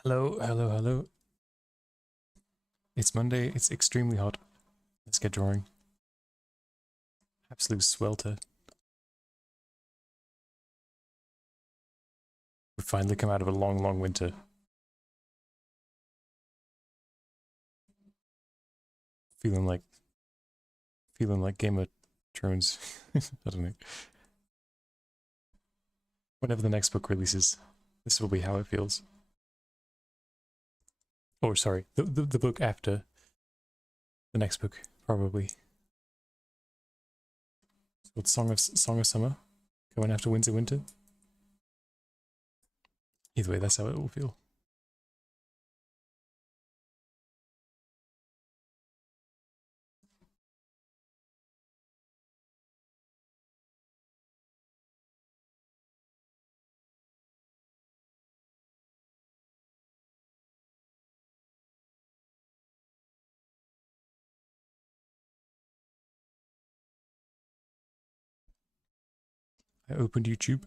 Hello, hello, hello. It's Monday, it's extremely hot. Let's get drawing. Absolute swelter. We've finally come out of a long, long winter. Feeling like Game of Thrones. I don't know. Whenever the next book releases, this will be how it feels. Oh, sorry, the book after the next book, probably. So it's Song of Summer, going after Winter. Either way, that's how it will feel. I opened YouTube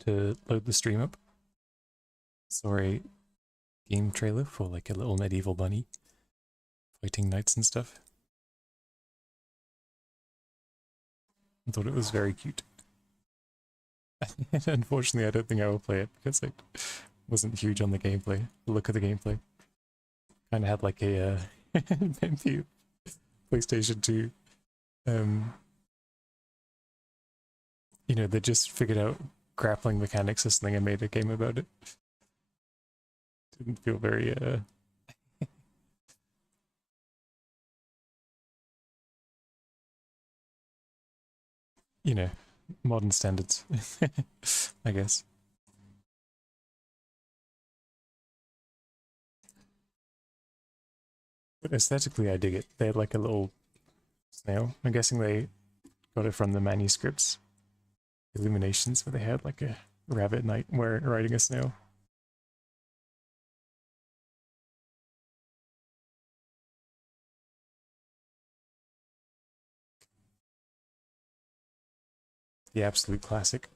to load the stream up. Saw a game trailer for like a little medieval bunny fighting knights and stuff. I thought it was very cute. Unfortunately, I don't think I will play it because I wasn't huge on the gameplay. The look of the gameplay kind of had like a maybe PlayStation 2. You know, they just figured out grappling mechanics or something and made a game about it. Didn't feel very you know, modern standards, I guess. But aesthetically, I dig it. They had like a little snail. I'm guessing they got it from the manuscripts, Illuminations, where they had like a rabbit knight riding a snail. The absolute classic.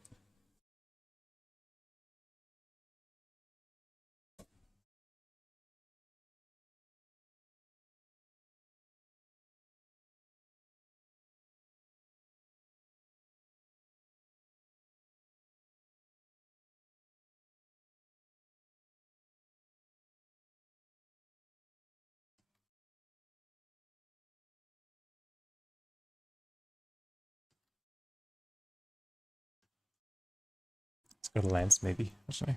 It's got a lance, maybe. I don't know.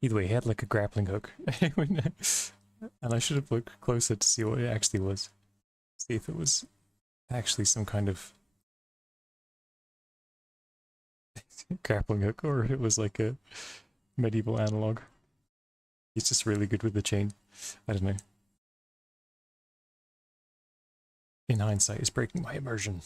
Either way, he had like a grappling hook. And I should have looked closer to see what it actually was. See if it was actually some kind of grappling hook or if it was like a medieval analog. He's just really good with the chain. I don't know. In hindsight, it's breaking my immersion.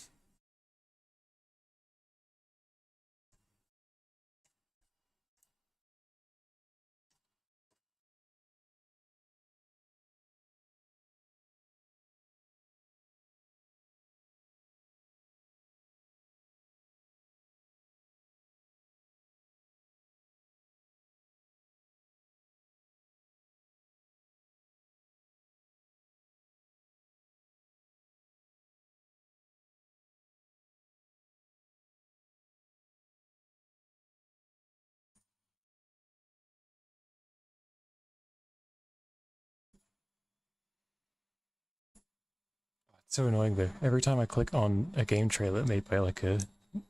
It's so annoying though. Every time I click on a game trailer made by like a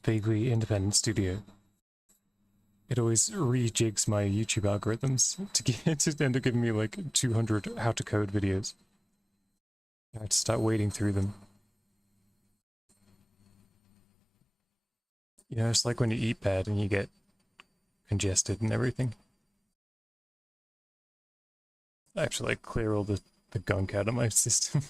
vaguely independent studio, it always rejigs my YouTube algorithms to get to end up giving me like 200 how to code videos. I have to start wading through them. You know, it's like when you eat bad and you get congested and everything. I have to like clear all the gunk out of my system.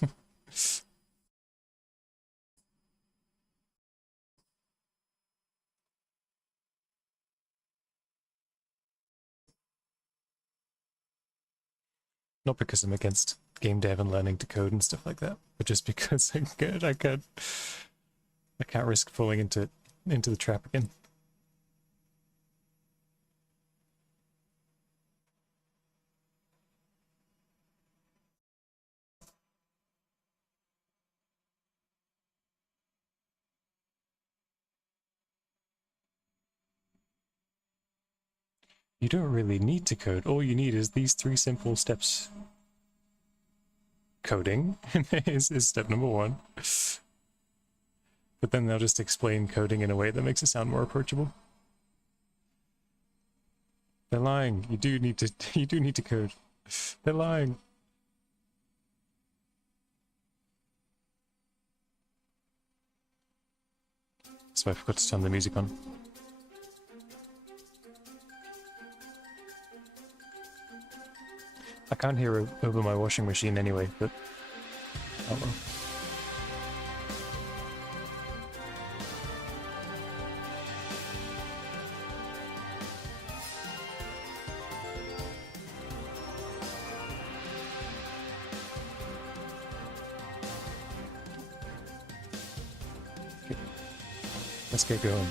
Not because I'm against game dev and learning to code and stuff like that, but just because I can't risk falling into the trap again. You don't really need to code. All you need is these 3 simple steps. Coding is step number 1. But then they'll just explain coding in a way that makes it sound more approachable. They're lying. You do need to code. They're lying. So I forgot to turn the music on. I can't hear over my washing machine anyway, but oh well. Okay. Let's get going.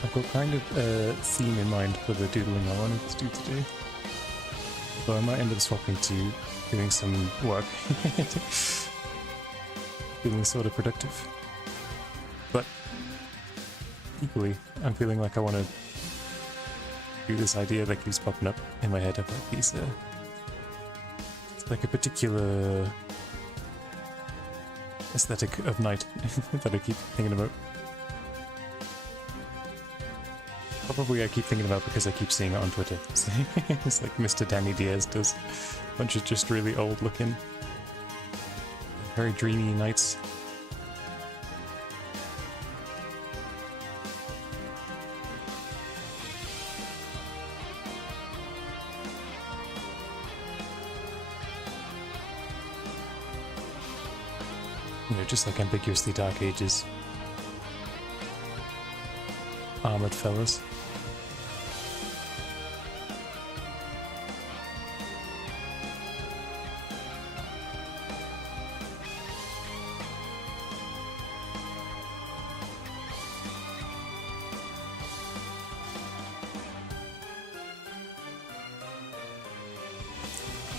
I've got kind of a theme in mind for the doodling I wanted to do today. Though I might end up swapping to doing some work. Feeling sort of productive. But equally, I'm feeling like I want to do this idea that keeps popping up in my head of like these, it's like a particular aesthetic of night that I keep thinking about. Probably I keep thinking about because I keep seeing it on Twitter. It's like Mr. Danny Diaz does a bunch of just really old looking, very dreamy nights. You know, just like ambiguously Dark Ages. Armored fellas.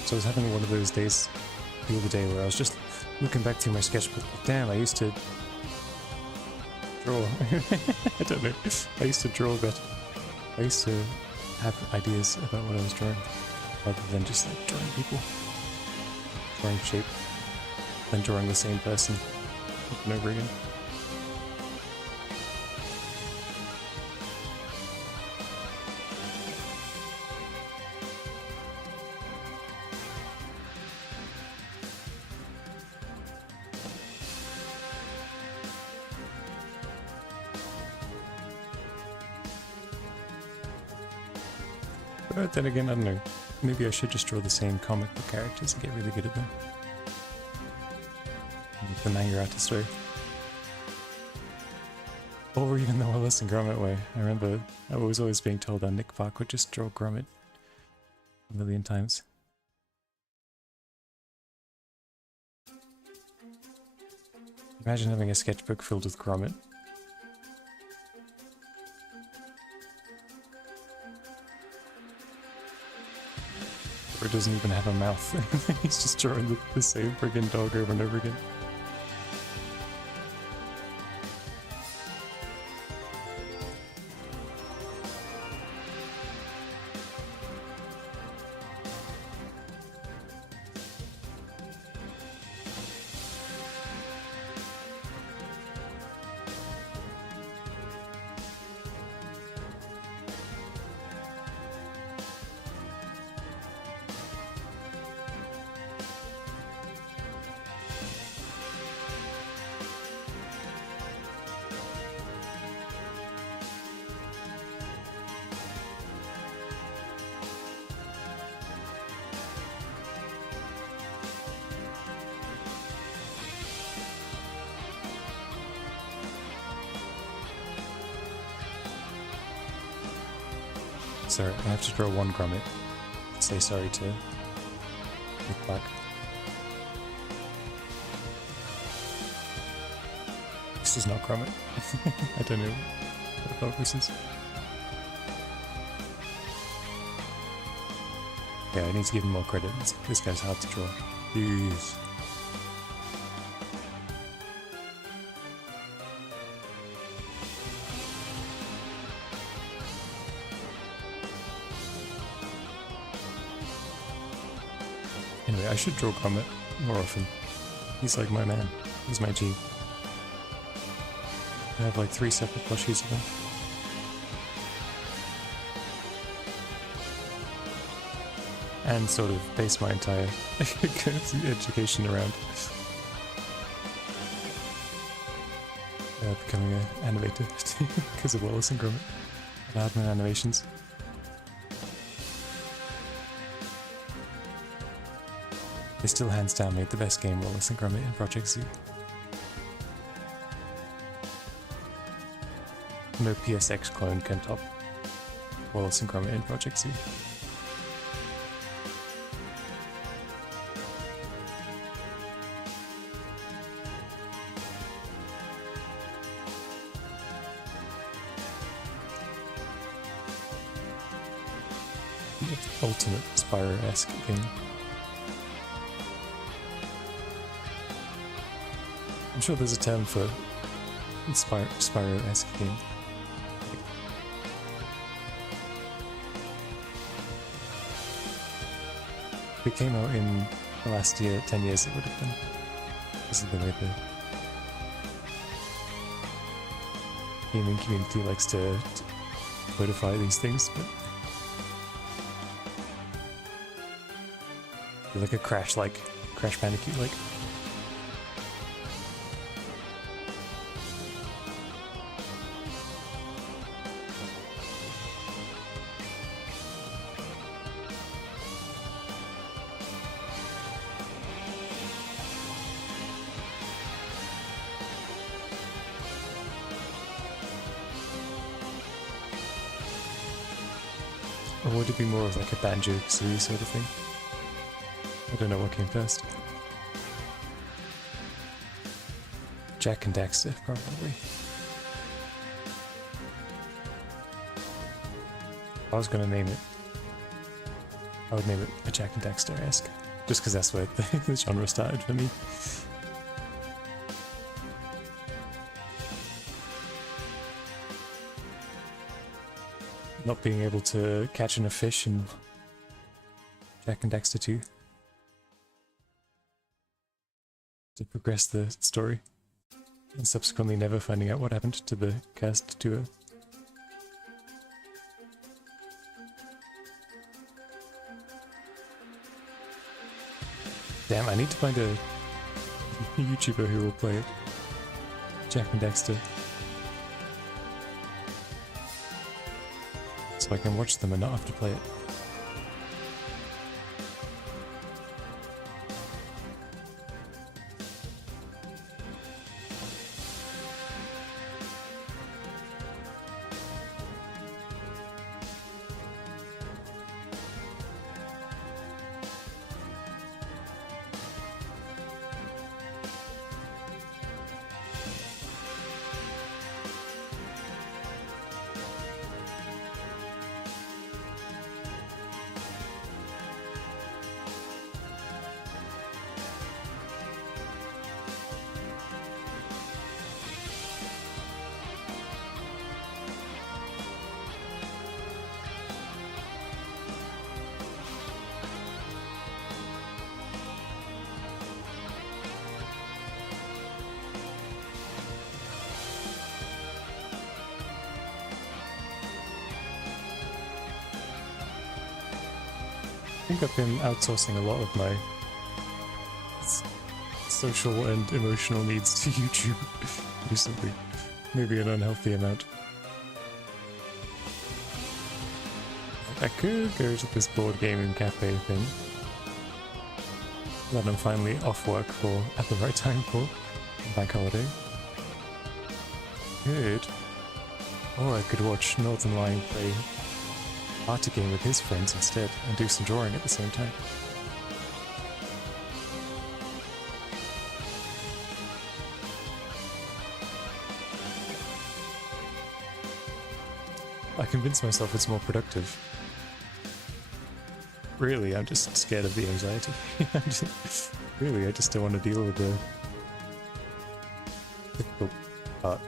So I was having one of those days the other day where I was just looking back through my sketchbook. Damn, I used to draw. I don't know. I used to draw better. I used to have ideas about what I was drawing, rather than just like drawing people, drawing shape, then drawing the same person over and over again. But then again, I don't know. Maybe I should just draw the same comic book characters and get really good at them. Like the manga artist way. Or even the Wallace and Gromit way. I remember I was always being told that Nick Park would just draw Gromit a million times. Imagine having a sketchbook filled with Gromit. Or it doesn't even have a mouth. He's just drawing the same friggin' dog over and over again. Sorry, I have to draw one grommet. Say sorry to look back. This is not grommet. I don't know what the fuck this is. Yeah, I need to give him more credit. This guy's hard to draw. Jeez. Anyway, I should draw Grommet more often. He's like my man. He's my G. I have like 3 separate plushies of him. And sort of base my entire education around becoming an animator because of Wallace and Gromit and admin animations. They still hands down made the best game, Wallace and Gromit in Project Zoo. No PSX clone can top Wallace and Gromit in Project Zoo. Ultimate Spyro-esque game. I'm sure there's a term for Spyro-esque game. If it came out in the last year, 10 years, it would have been. This is the way the gaming community likes to codify these things, but like a Crash Bandicoot-like. Or would it be more of like a Banjo-Kazooie sort of thing? I don't know what came first. Jack and Daxter, probably. If I was gonna name it, I would name it a Jack and Daxter-esque. Just because that's where the genre started for me. Not being able to catch enough fish in Jack and Daxter 2. To progress the story, and subsequently never finding out what happened to the cast duo. Damn, I need to find a YouTuber who will play Jack and Daxter, so I can watch them and not have to play it. I think I've been outsourcing a lot of my social and emotional needs to YouTube recently. Maybe an unhealthy amount. I could go to this board gaming cafe thing that I'm finally off work for at the right time for bank holiday. Good. Or I could watch Northern Lion play party game with his friends instead and do some drawing at the same time. I convince myself it's more productive. Really, I'm just scared of the anxiety. Really, I just don't want to deal with the difficult part.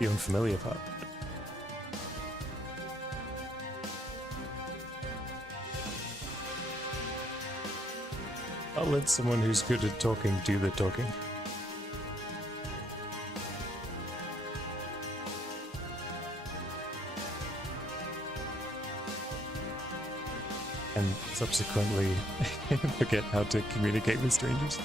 The unfamiliar part. I'll let someone who's good at talking do the talking. And subsequently forget how to communicate with strangers.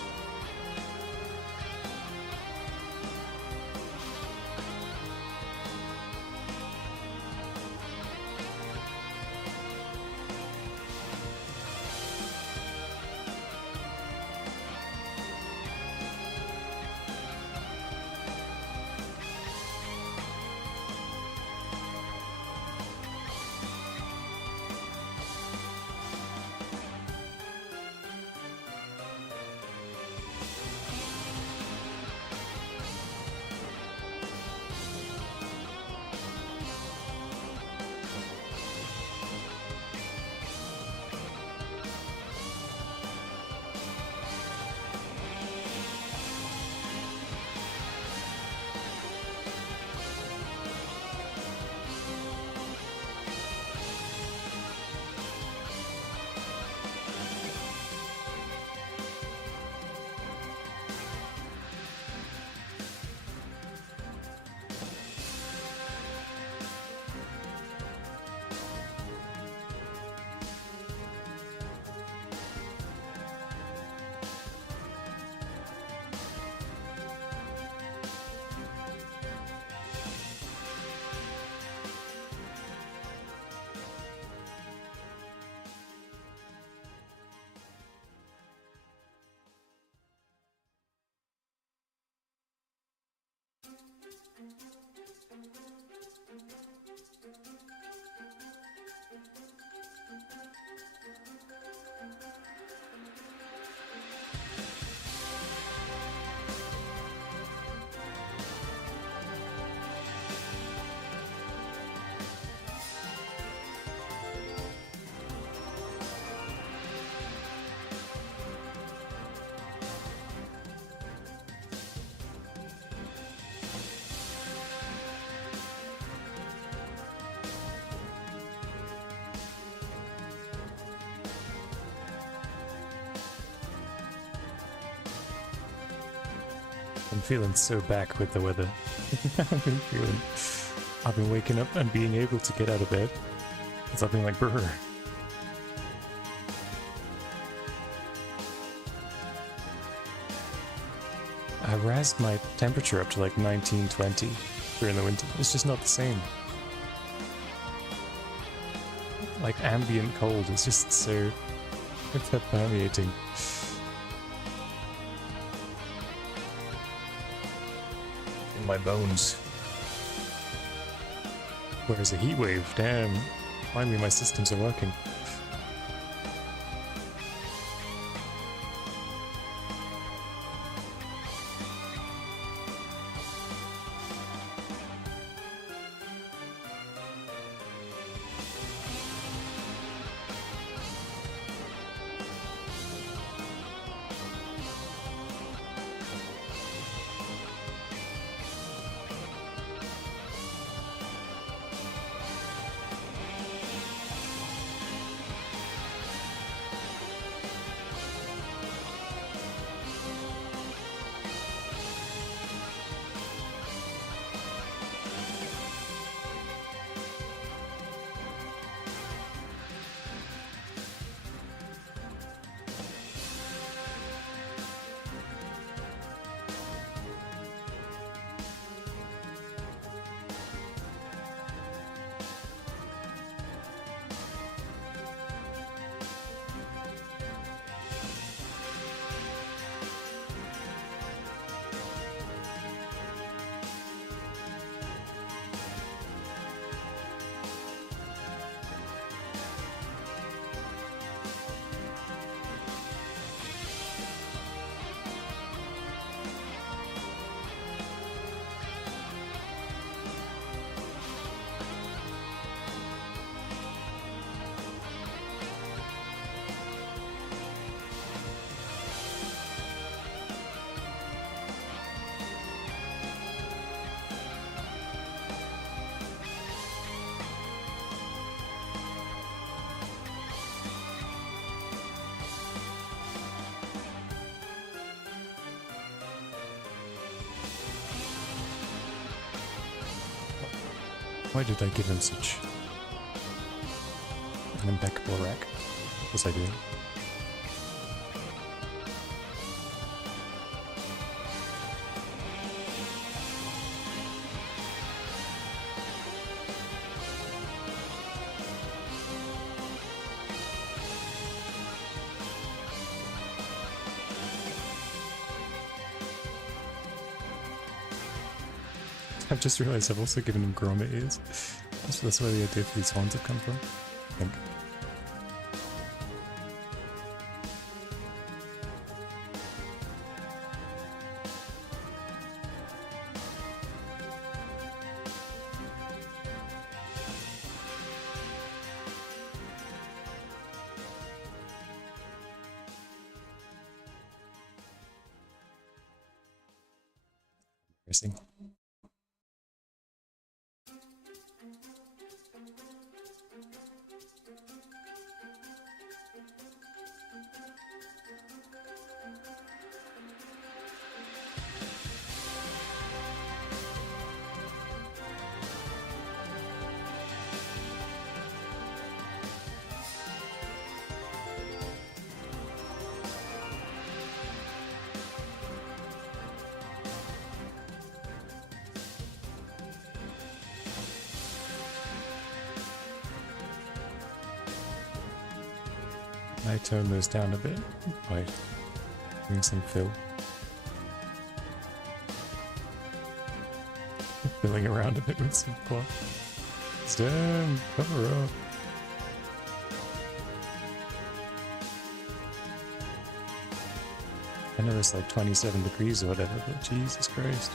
I'm feeling so back with the weather. I've been waking up and being able to get out of bed. It's I've been like, brr. I raised my temperature up to like 19, 20 during the winter. It's just not the same. Like ambient cold is just so permeating. In my bones. Whereas a heat wave, damn, finally my systems are working. Why did I give him such an impeccable rack? What was I doing? I've just realized I've also given him grommet ears. So that's where the idea for these horns have come from, I think. Interesting. I tone those down a bit by doing some fill. Filling around a bit with some cloth. Stem, cover up. I know it's like 27 degrees or whatever, but Jesus Christ.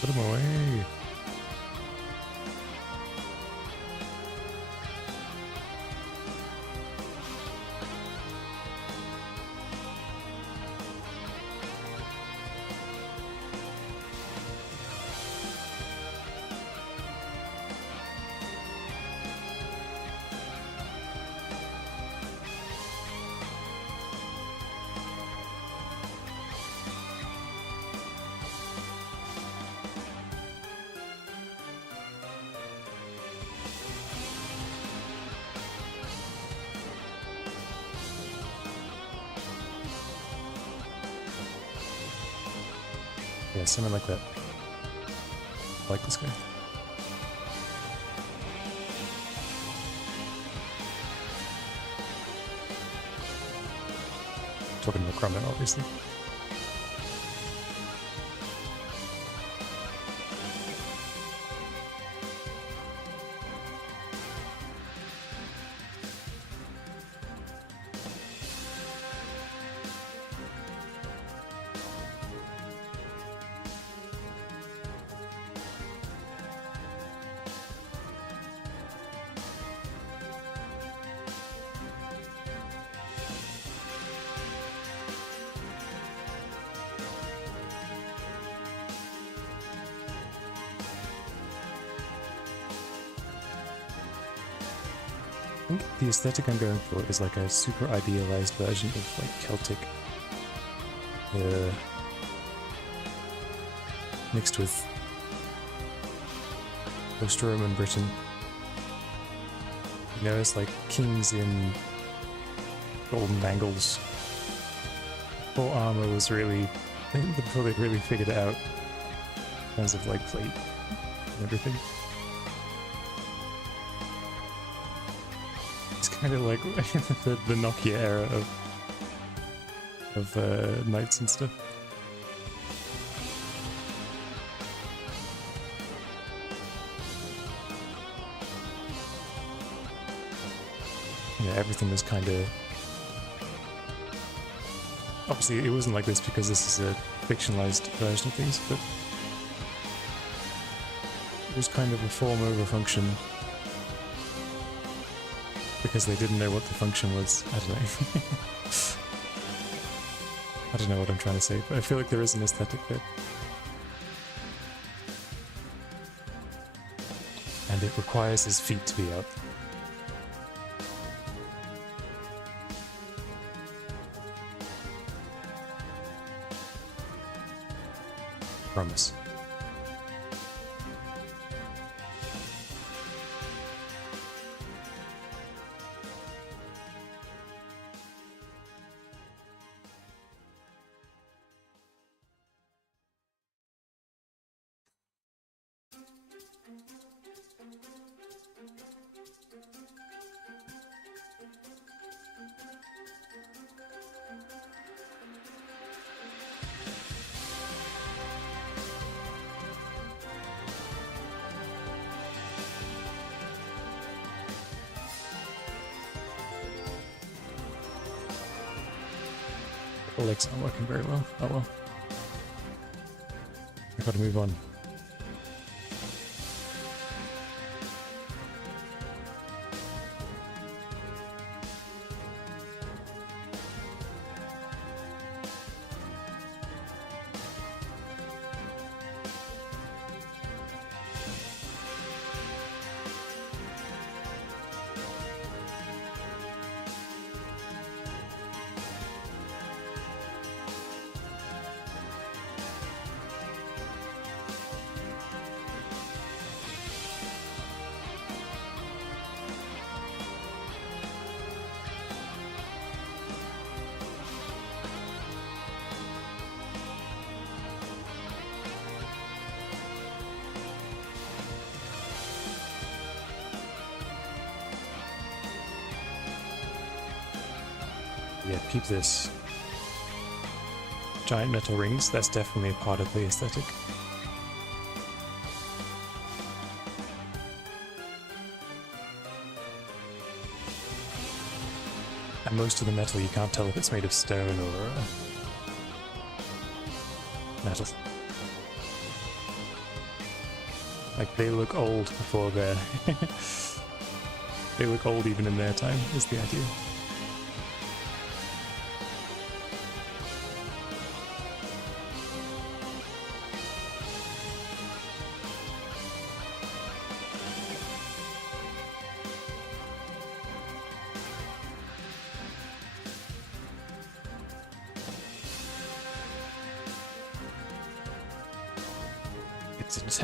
Put them away. Yeah, something like that. I like this guy. Talking about Grumman, obviously. I think the aesthetic I'm going for is like a super idealized version of like Celtic mixed with post-Roman Britain. You know, it's like kings in golden bangles. Before armor was really, before they'd really figured it out in terms of like plate and everything. Kind of like the Nokia era of knights and stuff. Yeah, everything was kind of... Obviously, it wasn't like this because this is a fictionalized version of things, but it was kind of a form over function. Because they didn't know what the function was. I don't know. I don't know what I'm trying to say, but I feel like there is an aesthetic there. And it requires his feet to be up. Promise. The legs aren't working very well. Oh well. I gotta move on. Yeah, keep this. Giant metal rings, that's definitely a part of the aesthetic. And most of the metal you can't tell if it's made of stone or metal. Like, they look old before they're... they look old even in their time, is the idea.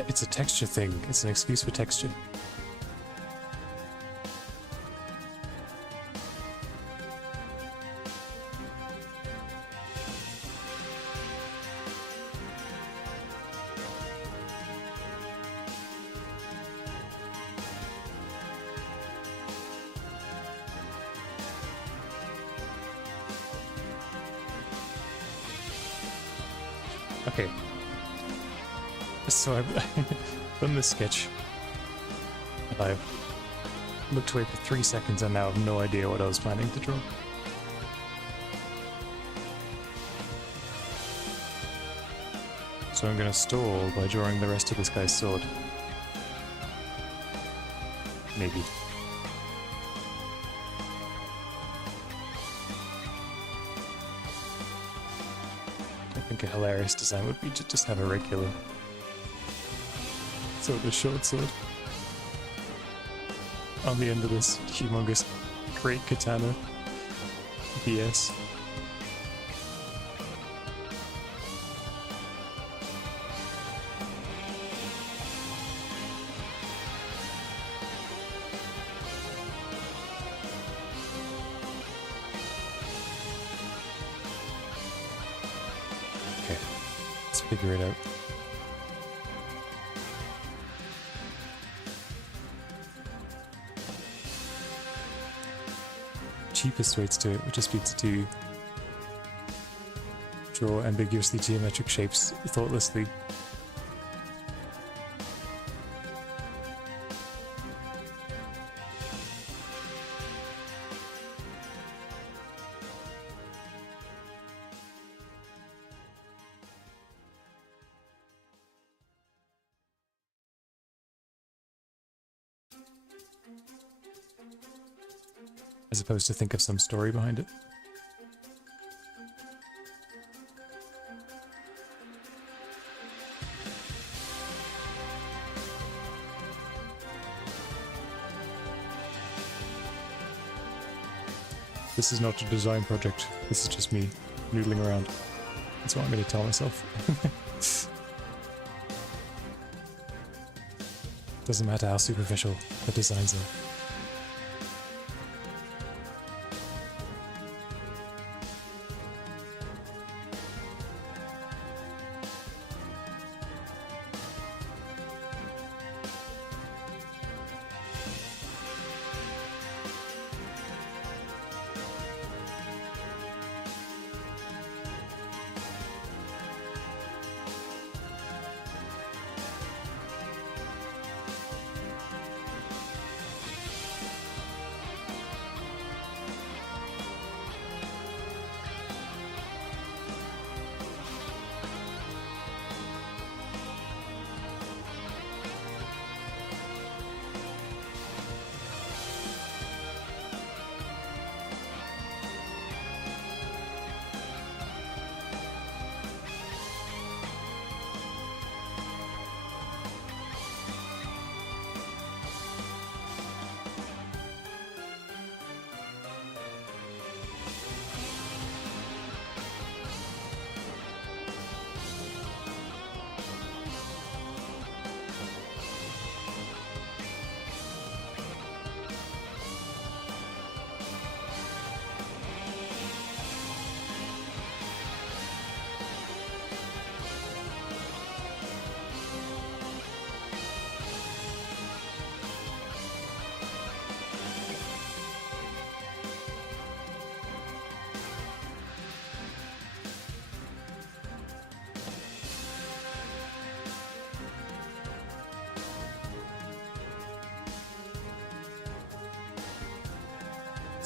It's a texture thing. It's an excuse for texture. Okay. So I've done this sketch, and I've looked away for 3 seconds and now have no idea what I was planning to draw. So I'm gonna stall by drawing the rest of this guy's sword. Maybe. I think a hilarious design would be to just have a regular sword with short sword on the end of this humongous great katana BS. Okay, let's figure it out. Cheapest way to do it would just be to draw ambiguously geometric shapes thoughtlessly. As opposed to think of some story behind it. This is not a design project, this is just me noodling around. That's what I'm going to tell myself. Doesn't matter how superficial the designs are.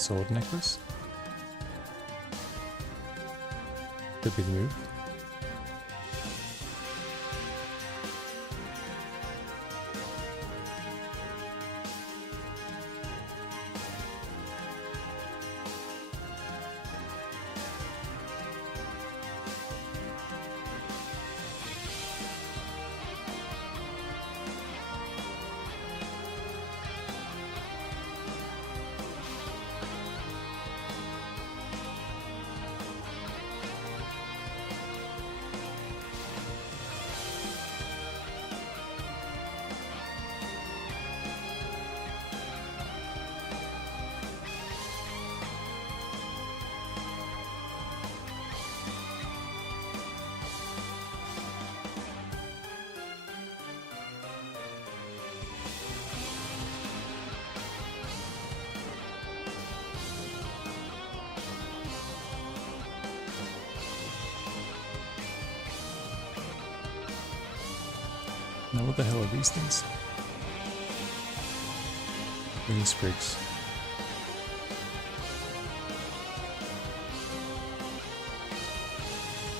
Sword necklace. Could be the move. Now what the hell are these things? Mini sprigs.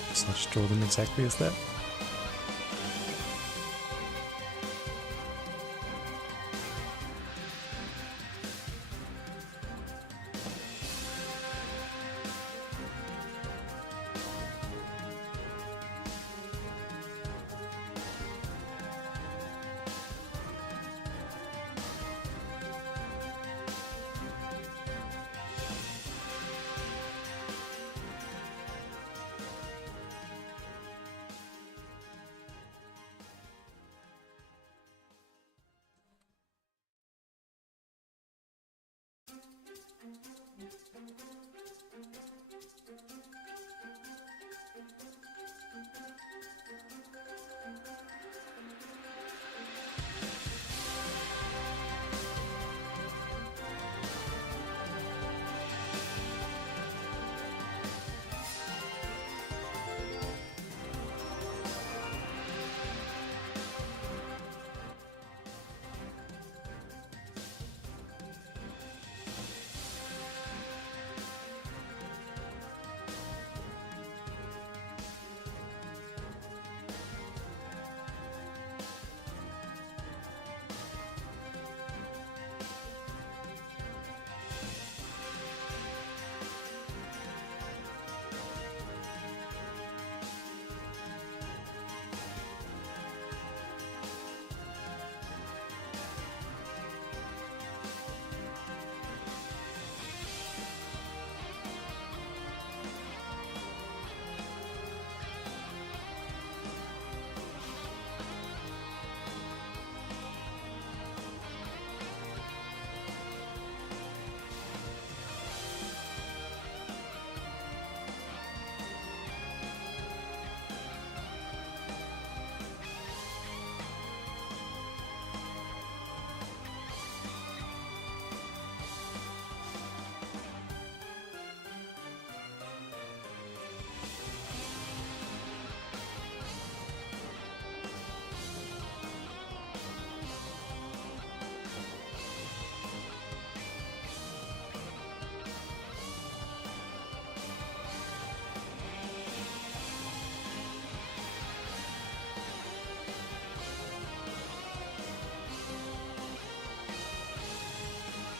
Let's not just draw them exactly as that.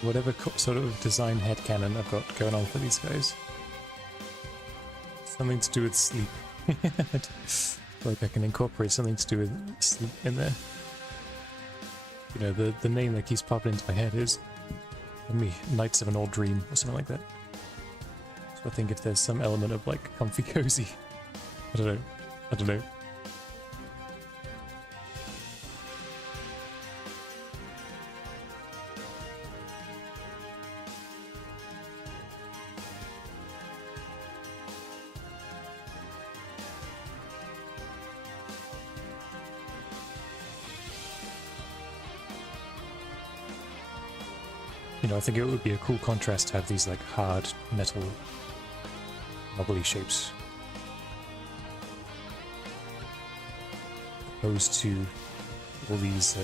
Whatever sort of design headcanon I've got going on for these guys. Something to do with sleep. Like I can incorporate something to do with sleep in there. You know, the name that keeps popping into my head is Nights of an Old Dream or something like that. So I think if there's some element of like comfy cozy. I don't know. You know, I think it would be a cool contrast to have these like hard metal wobbly shapes opposed to all these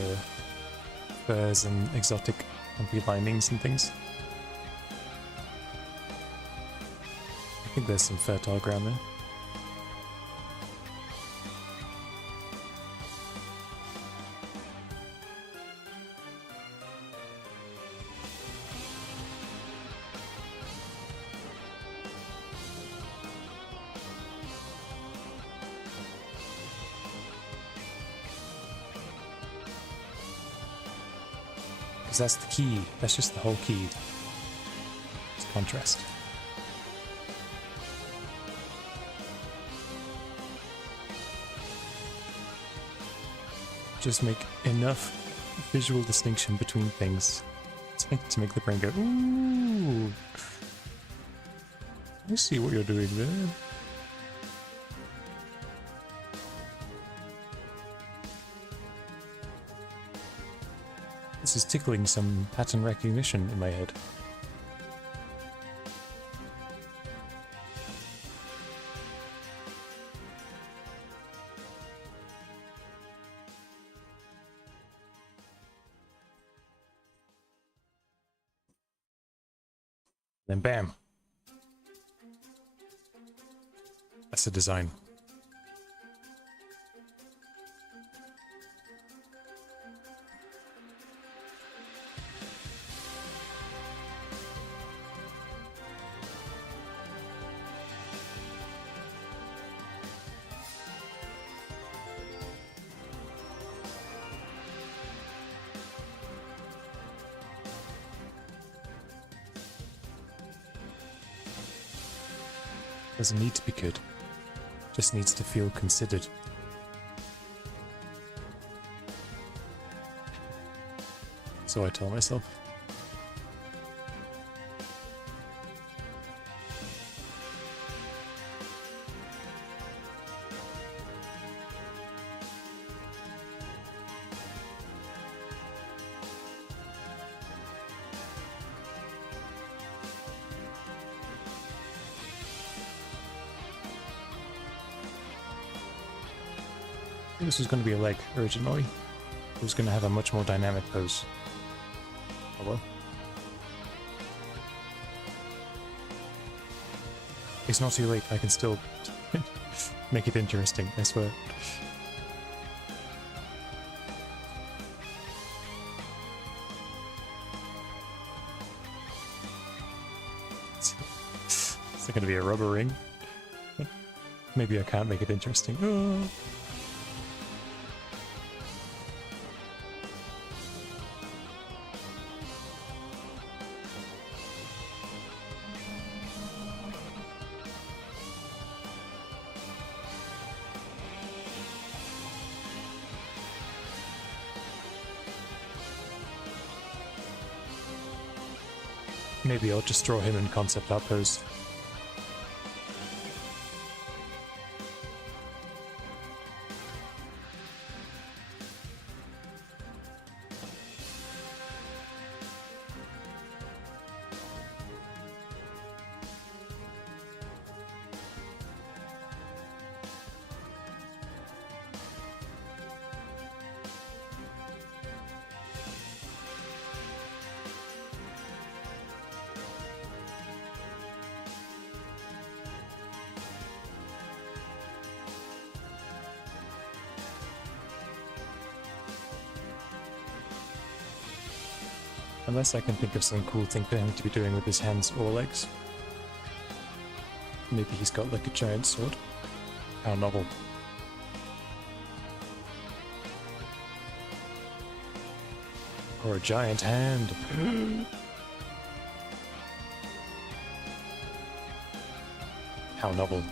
furs and exotic comfy linings and things. think there's some fertile ground there. Because that's the key. That's just the whole key. It's contrast. Just make enough visual distinction between things to make the brain go, ooh, I see what you're doing there. This is tickling some pattern recognition in my head. Then bam. That's the design. Doesn't need to be good. Just needs to feel considered. So I tell myself. This was going to be a leg originally. It was going to have a much more dynamic pose. Oh well. It's not too late, I can still make it interesting, I swear. Is there going to be a rubber ring? Maybe I can't make it interesting. Oh. Maybe I'll just draw him in concept art pose. Unless I can think of some cool thing for him to be doing with his hands or legs. Maybe he's got like a giant sword. How novel. Or a giant hand. How novel.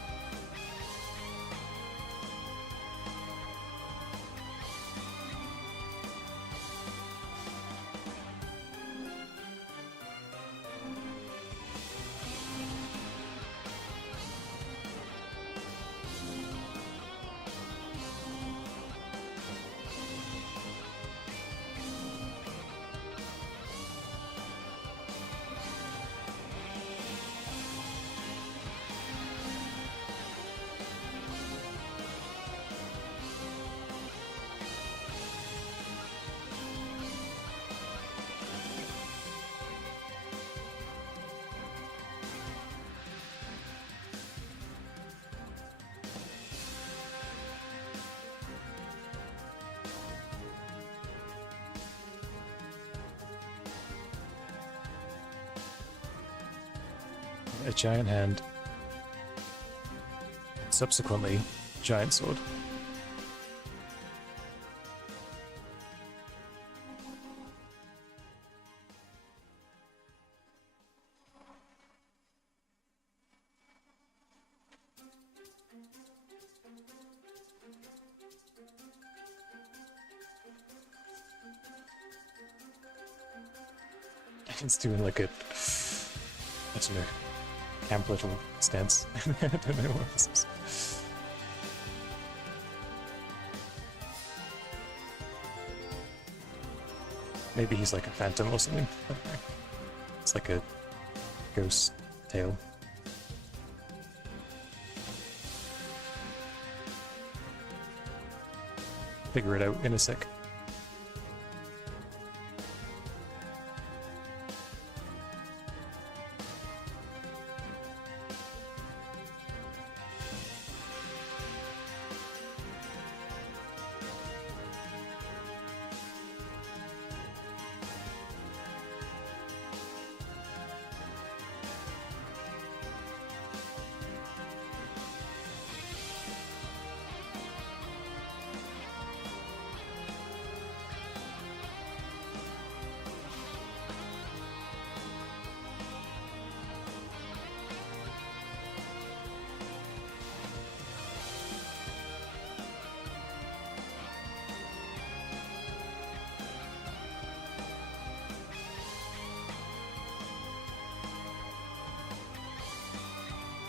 a giant hand. Subsequently, giant sword. It's doing like a, I don't know, camp little stance. I don't know what this is. Maybe he's like a phantom or something. It's like a ghost tail. Figure it out in a sec.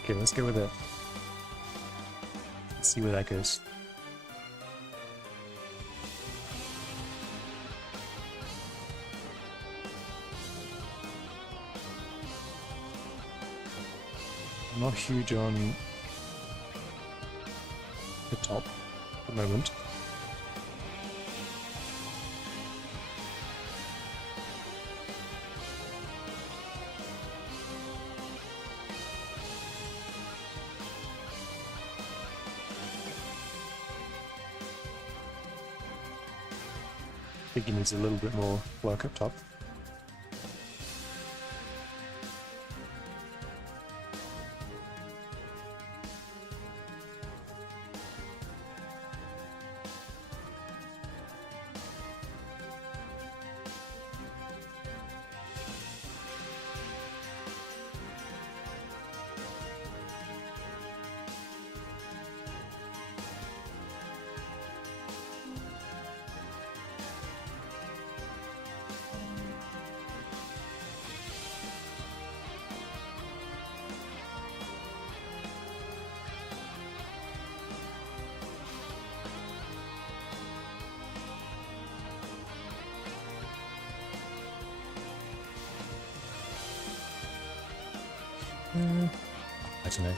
Okay, let's go with it. Let's see where that goes. I'm not huge on the top at the moment. I think he needs a little bit more work up top. I don't know.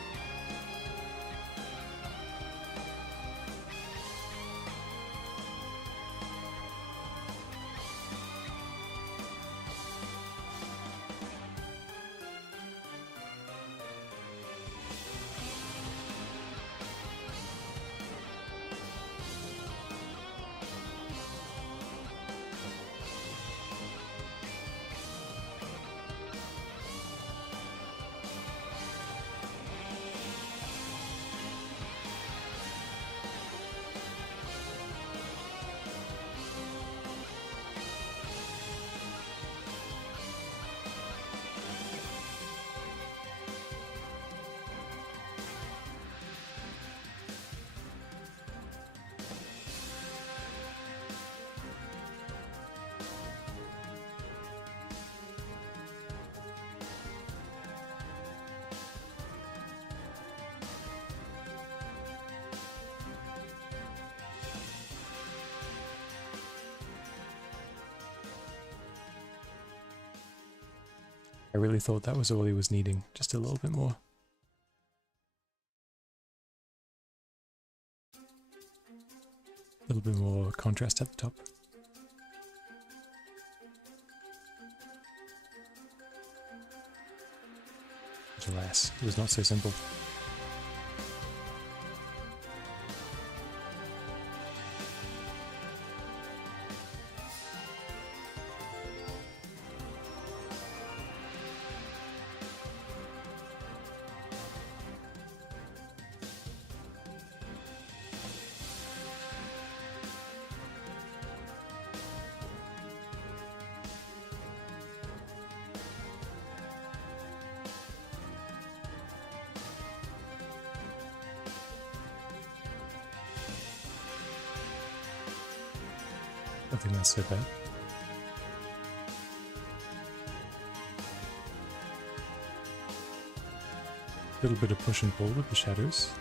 I really thought that was all he was needing, just a little bit more. A little bit more contrast at the top. But alas, it was not so simple. don't think that's so bad. A little bit of push and pull with the shadows.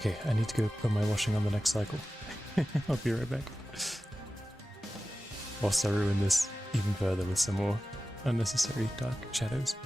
Okay, I need to go put my washing on the next cycle. I'll be right back. Whilst I ruin this even further with some more unnecessary dark shadows.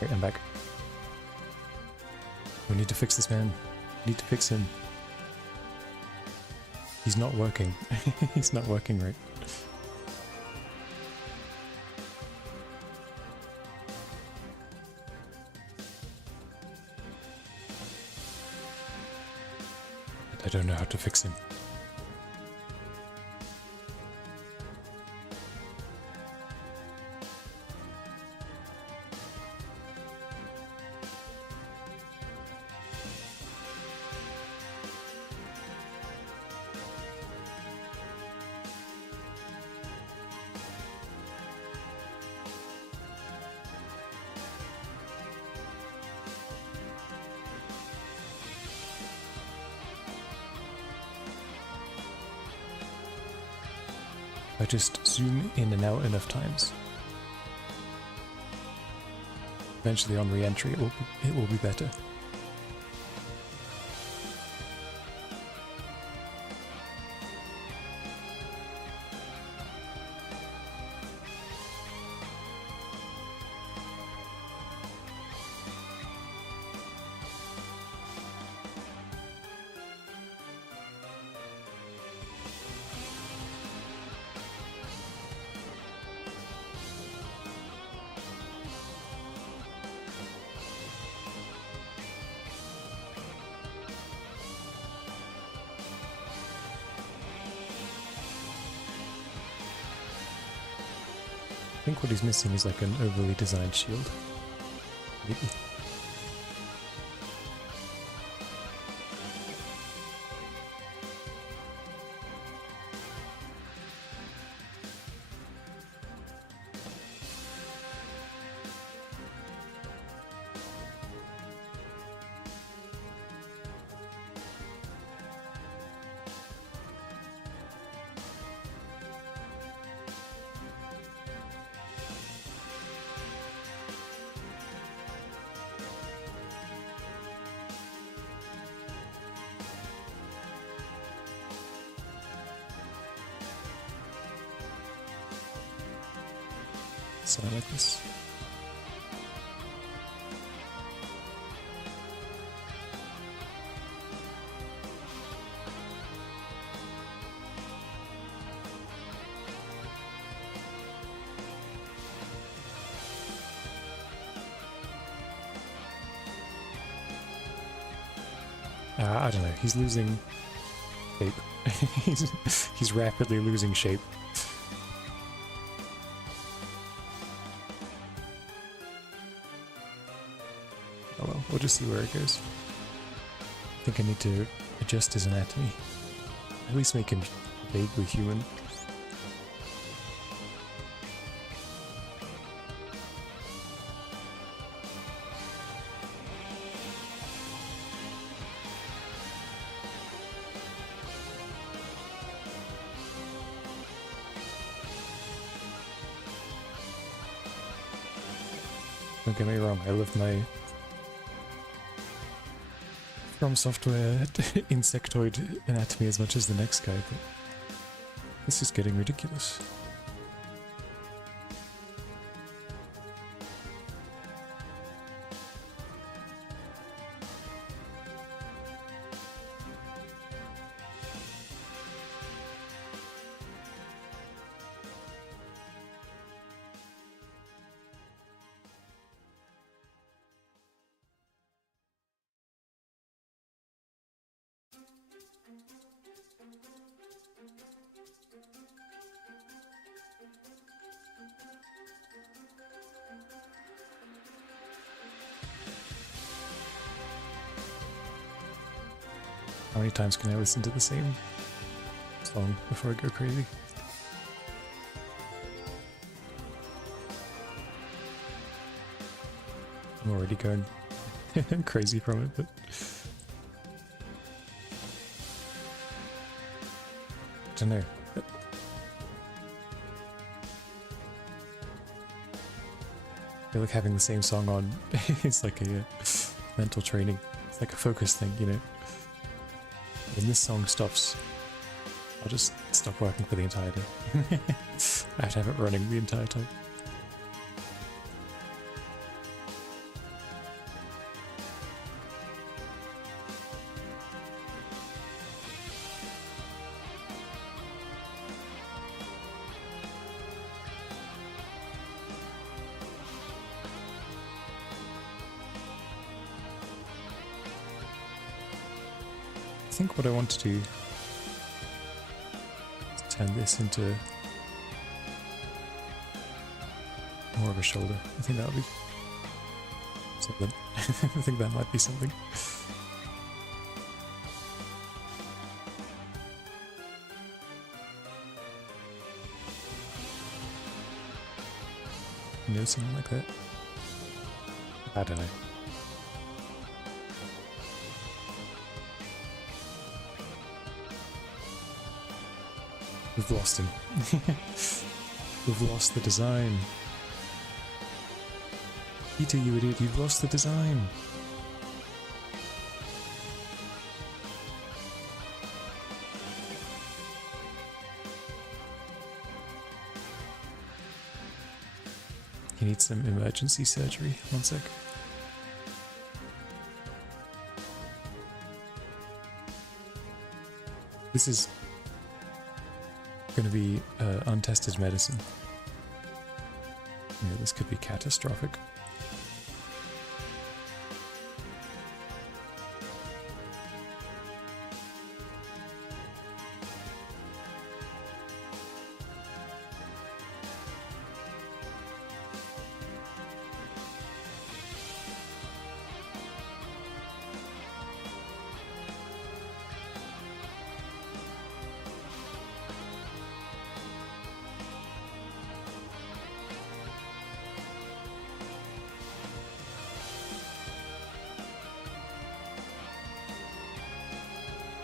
Right, I'm back. We need to fix this man. We need to fix him. He's not working. He's not working right. But I don't know how to fix him. I just zoom in and out enough times. Eventually on re-entry it will be better. I think what he's missing is like an overly designed shield. Maybe. So I like this. I don't know, he's losing shape. he's rapidly losing shape. Oh well, we'll just see where it goes. I think I need to adjust his anatomy. At least make him vaguely human. Don't get me wrong, I love my From Software insectoid anatomy as much as the next guy, but this is getting ridiculous. How many times can I listen to the same song before I go crazy? I'm already going crazy from it, but... I don't know. I feel like having the same song on is like a mental training. It's like a focus thing, you know? When this song stops, I'll just stop working for the entire day. I have to have it running the entire time. think what I want to do is turn this into more of a shoulder. I think that would be something. I think that might be something. You know, something like that. I don't know. We've lost him. We've lost the design. Peter, you idiot, you've lost the design. He needs some emergency surgery. One sec. This is going to be untested medicine. Yeah, this could be catastrophic.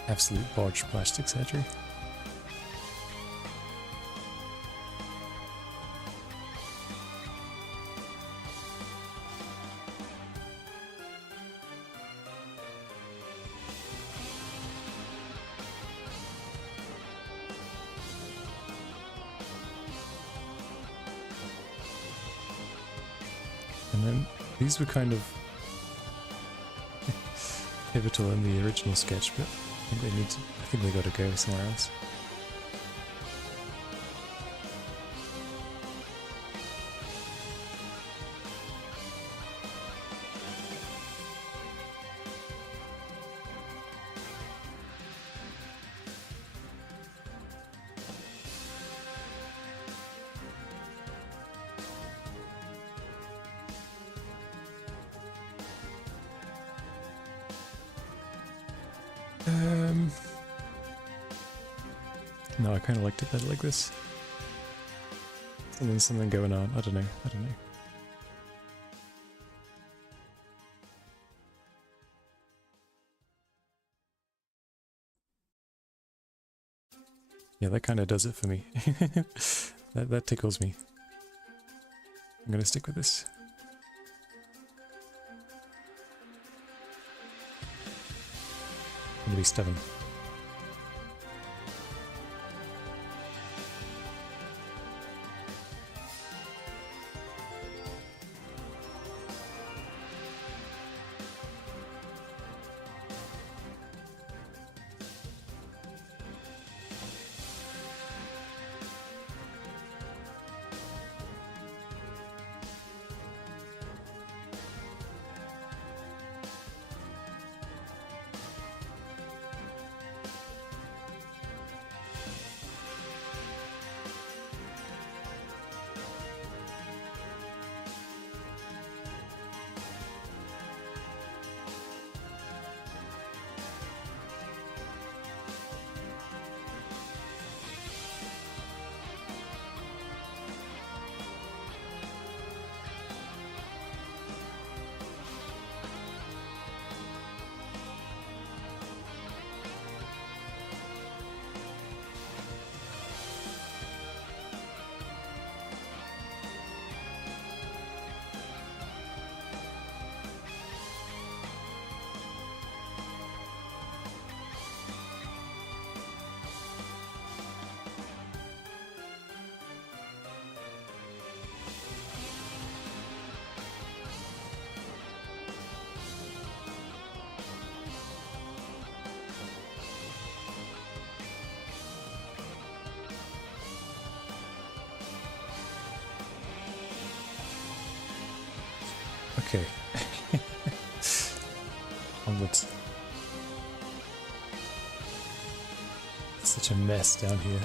Absolute bodge plastic surgery. And then these were kind of pivotal in the original sketch, but I think they gotta go somewhere else. No, I kind of liked it better like this. And then something going on. I don't know. Yeah, that kind of does it for me. that tickles me. I'm gonna stick with this. I'm gonna be stubborn. Okay. such a mess down here.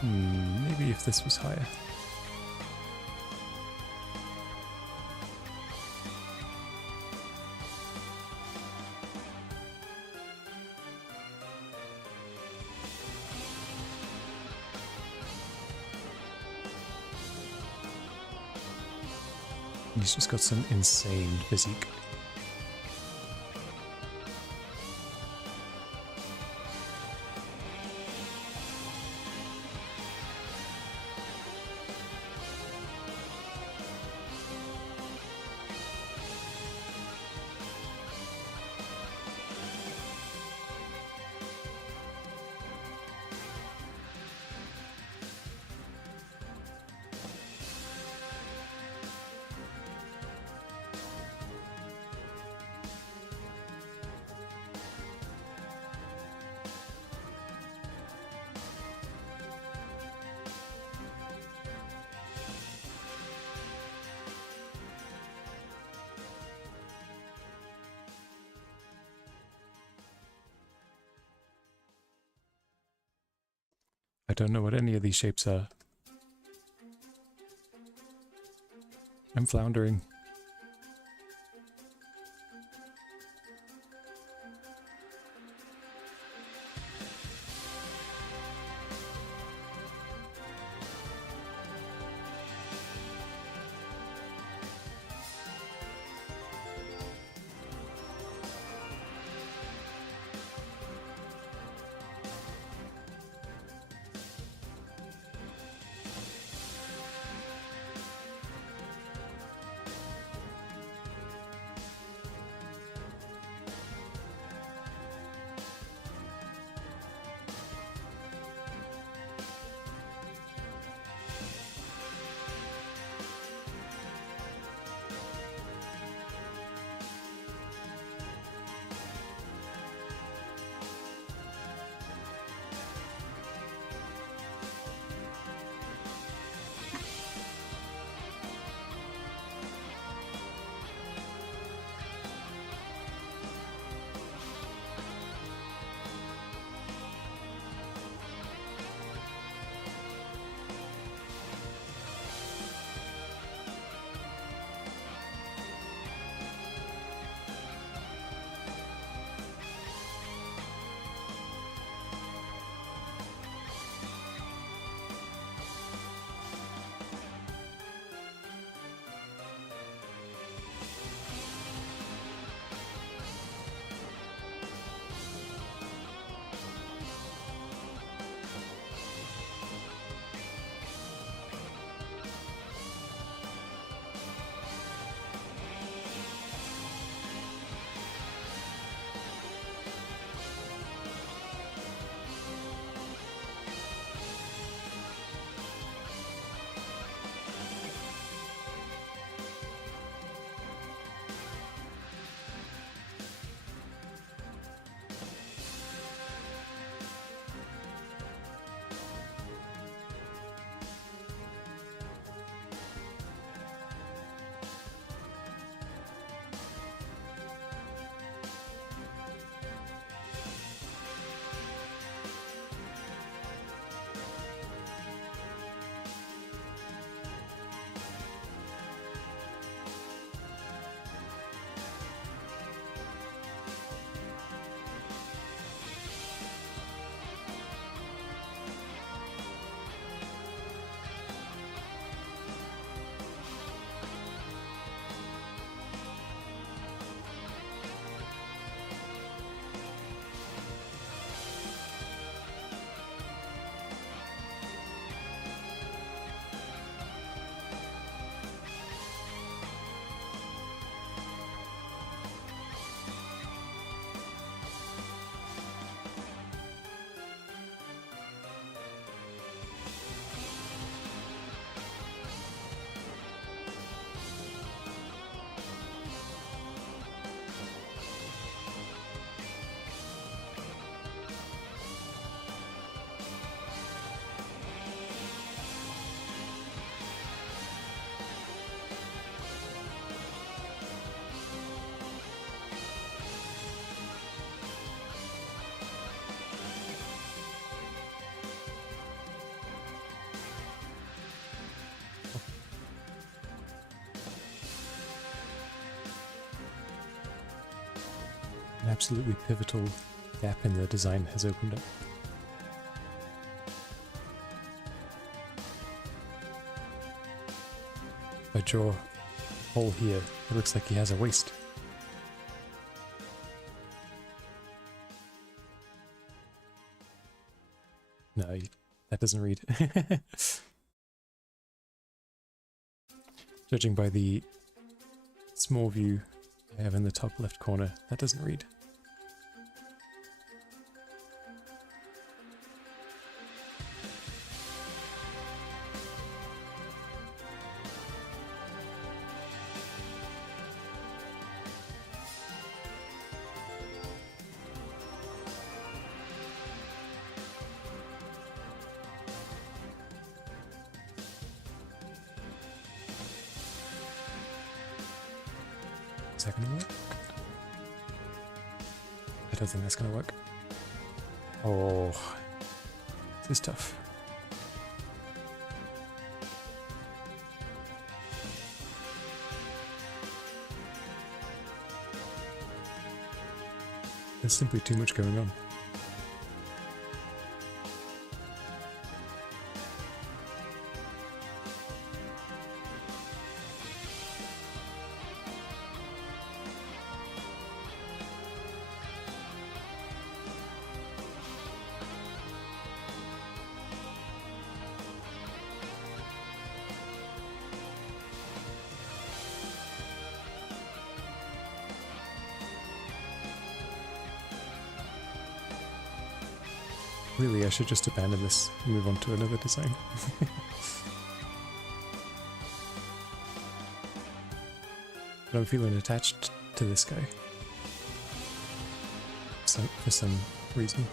Maybe if this was higher. He's just got some insane physique. I don't know what any of these shapes are. I'm floundering. An absolutely pivotal gap in the design has opened up. If I draw a hole here, it looks like he has a waist. No, that doesn't read. Judging by the small view I have in the top left corner, that doesn't read. Is that gonna work? I don't think that's gonna work. Oh, this is tough. There's simply too much going on. Really, I should just abandon this and move on to another design. But I'm feeling attached to this guy. For some reason.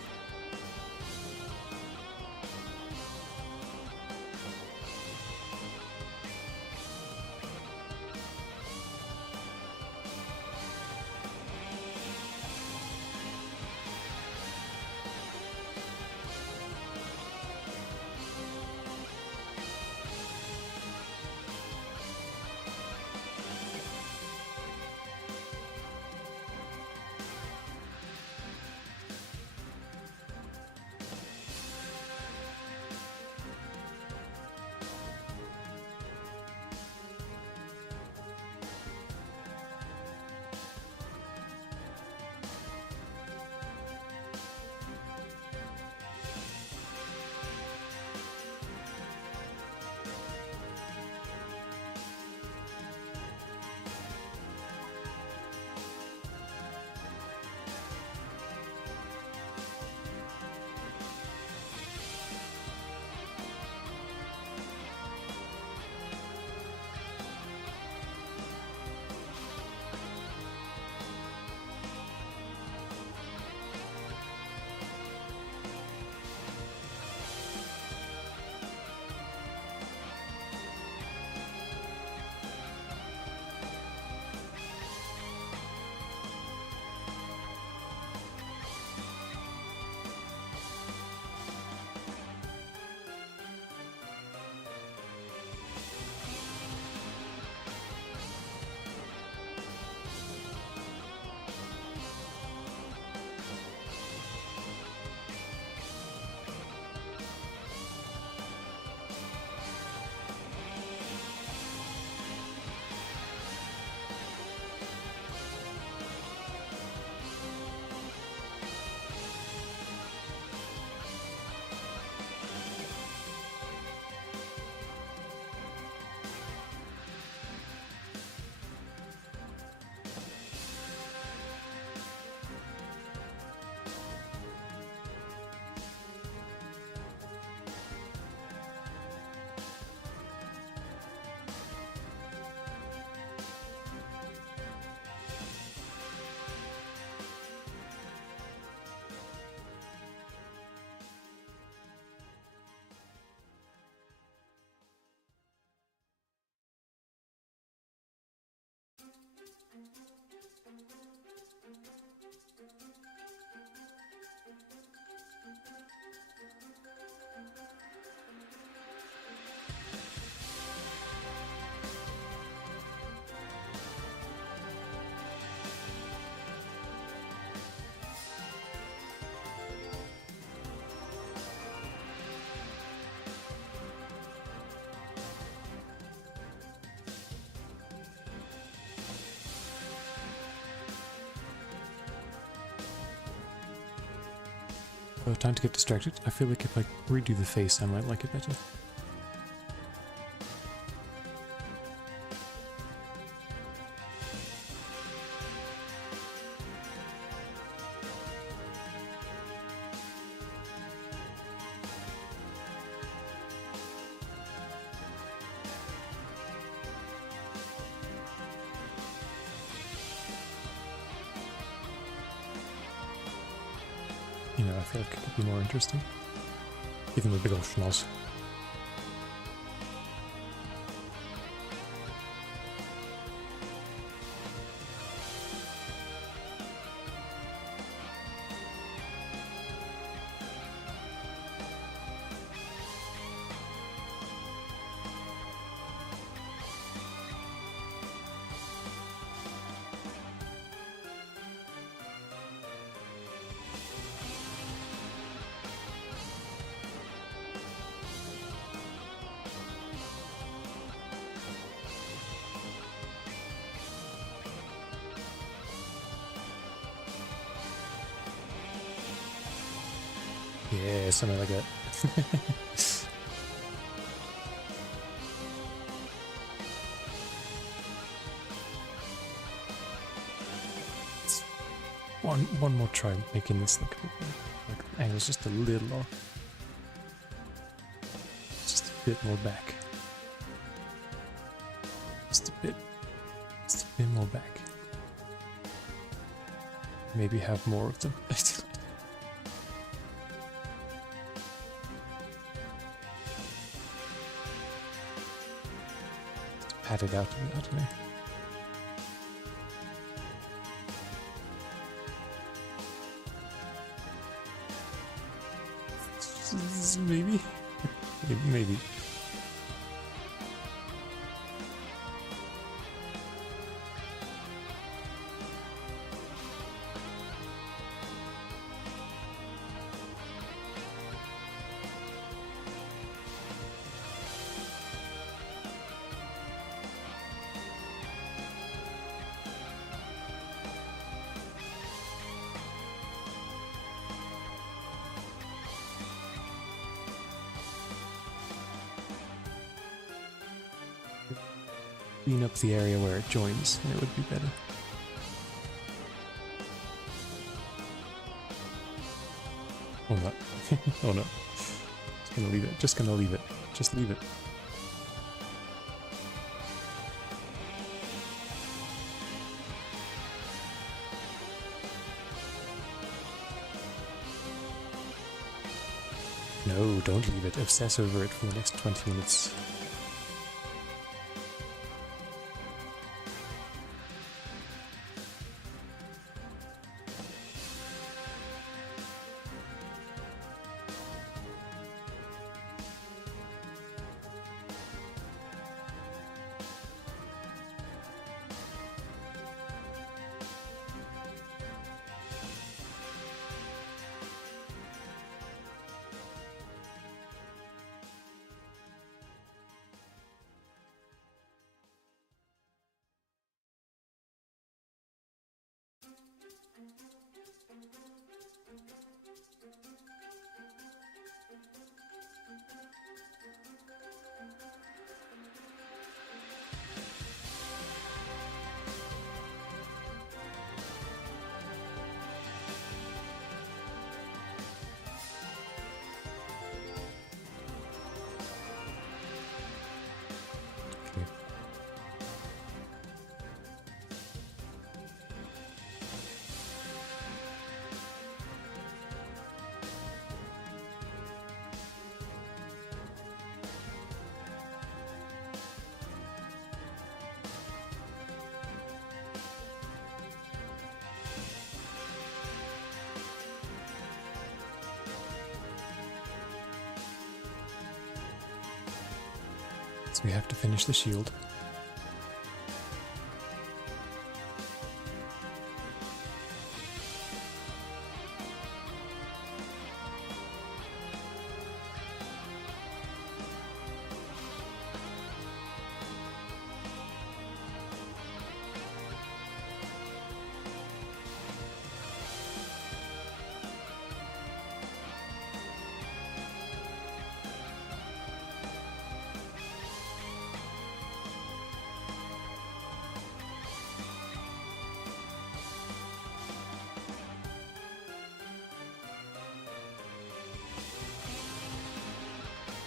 time to get distracted. I feel like if I redo the face, I might like it better. You know, I feel like it could be more interesting. Even with big old schnoz. Yeah, something like that. One more try making this look a bit better. Like the angle's just a little off. Just a bit more back. Just a bit more back. Maybe have more of them. Pat it out a bit, I don't know. Maybe. Maybe. Clean up the area where it joins, and it would be better. Oh no. Oh no. Just gonna leave it. Just gonna leave it. Just leave it. No, don't leave it. Obsess over it for the next 20 minutes. So we have to finish the shield.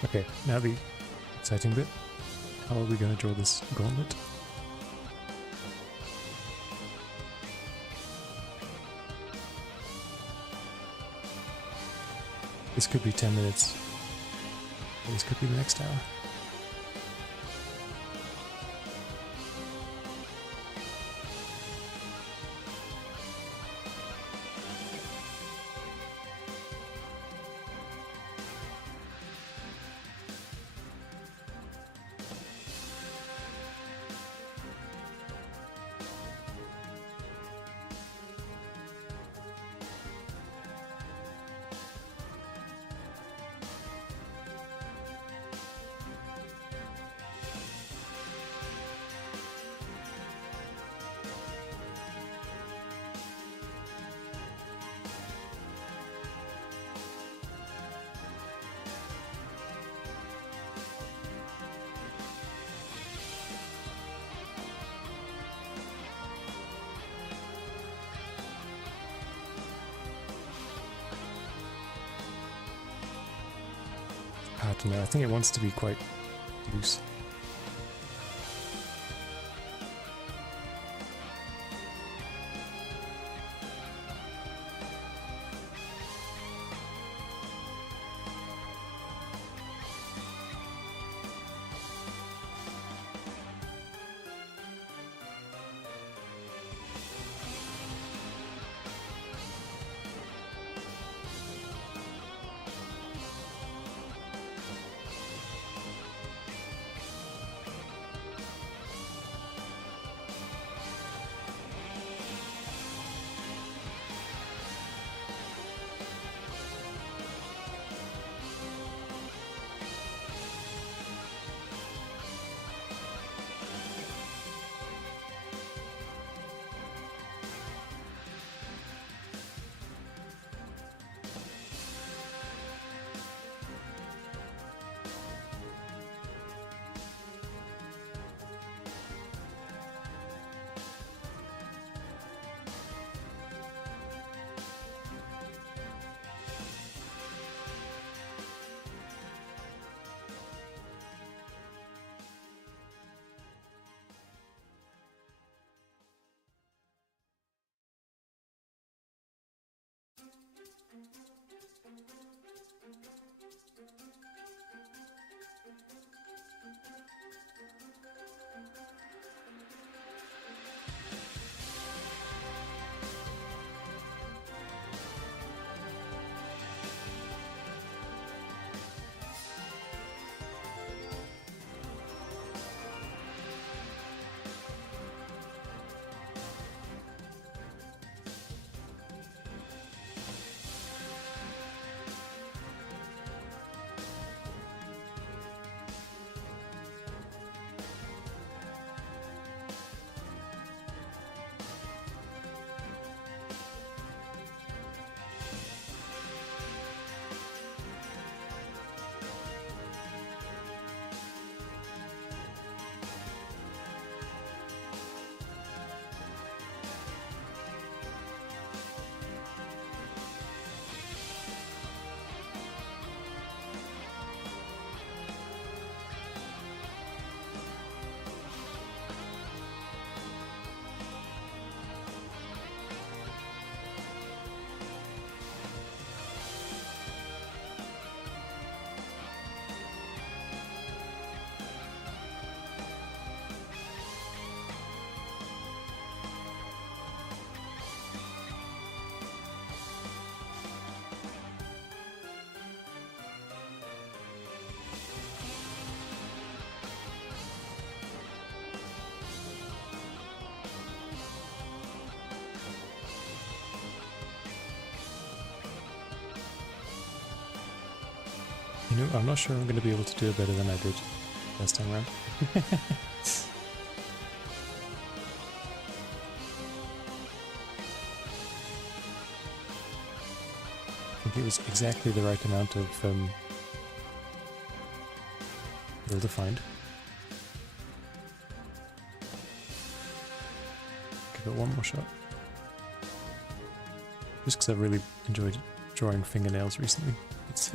Okay, now the exciting bit. How are we going to draw this gauntlet? This could be 10 minutes. This could be the next hour. Hard to know. I think it wants to be quite loose. You know, I'm not sure I'm going to be able to do it better than I did last time around. I think it was exactly the right amount of ill-defined. Give it one more shot. Just because I've really enjoyed drawing fingernails recently. It's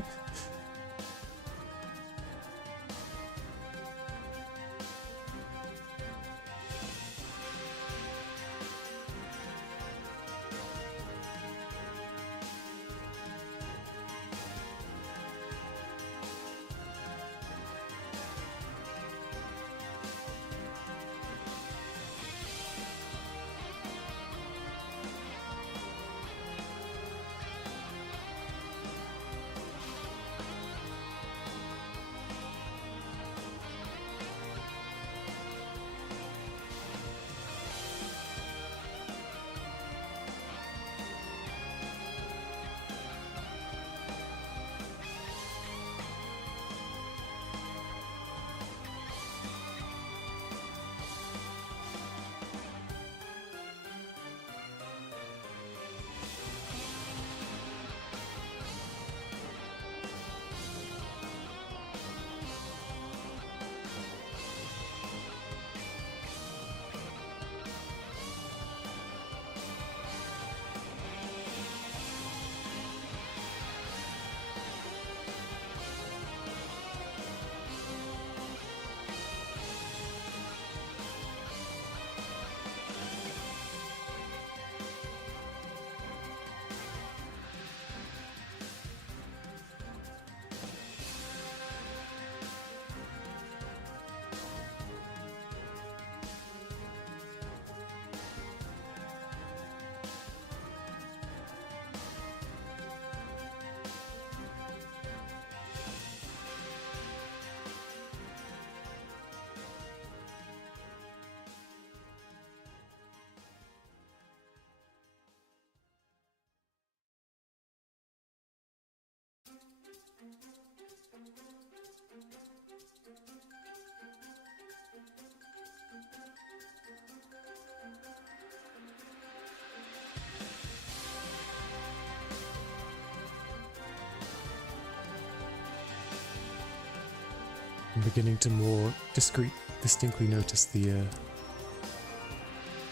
I'm beginning to more distinctly notice the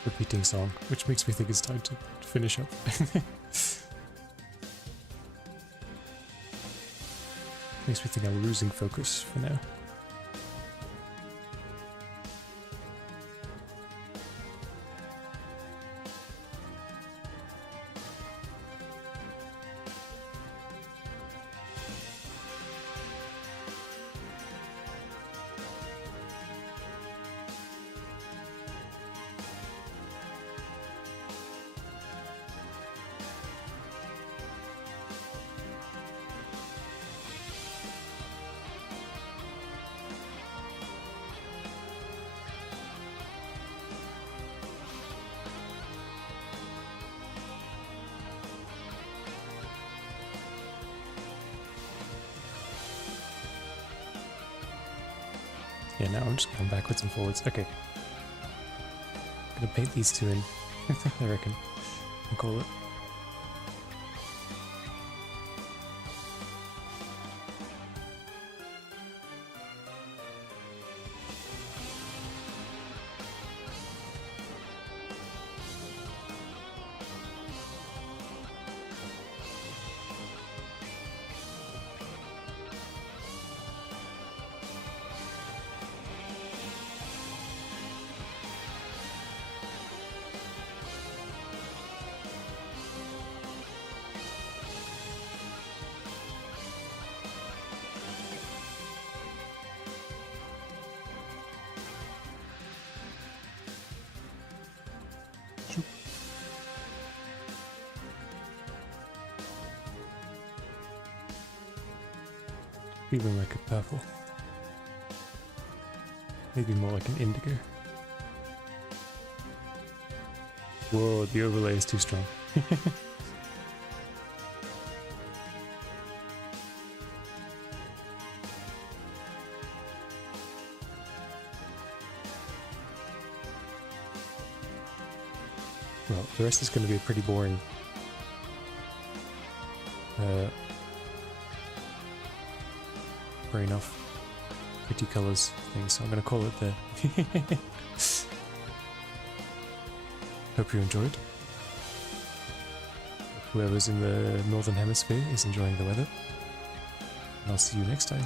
repeating song, which makes me think it's time to finish up. Makes me think I'm losing focus for now. Yeah, now I'm just going backwards and forwards. Okay. I'm gonna paint these two in, I reckon, and call it. Feeling like a purple. Maybe more like an indigo. Whoa, the overlay is too strong. Well, the rest is going to be pretty boring. Fair enough. Pretty colours thing, so I'm going to call it there. Hope you enjoyed. Whoever's in the Northern Hemisphere is enjoying the weather. And I'll see you next time.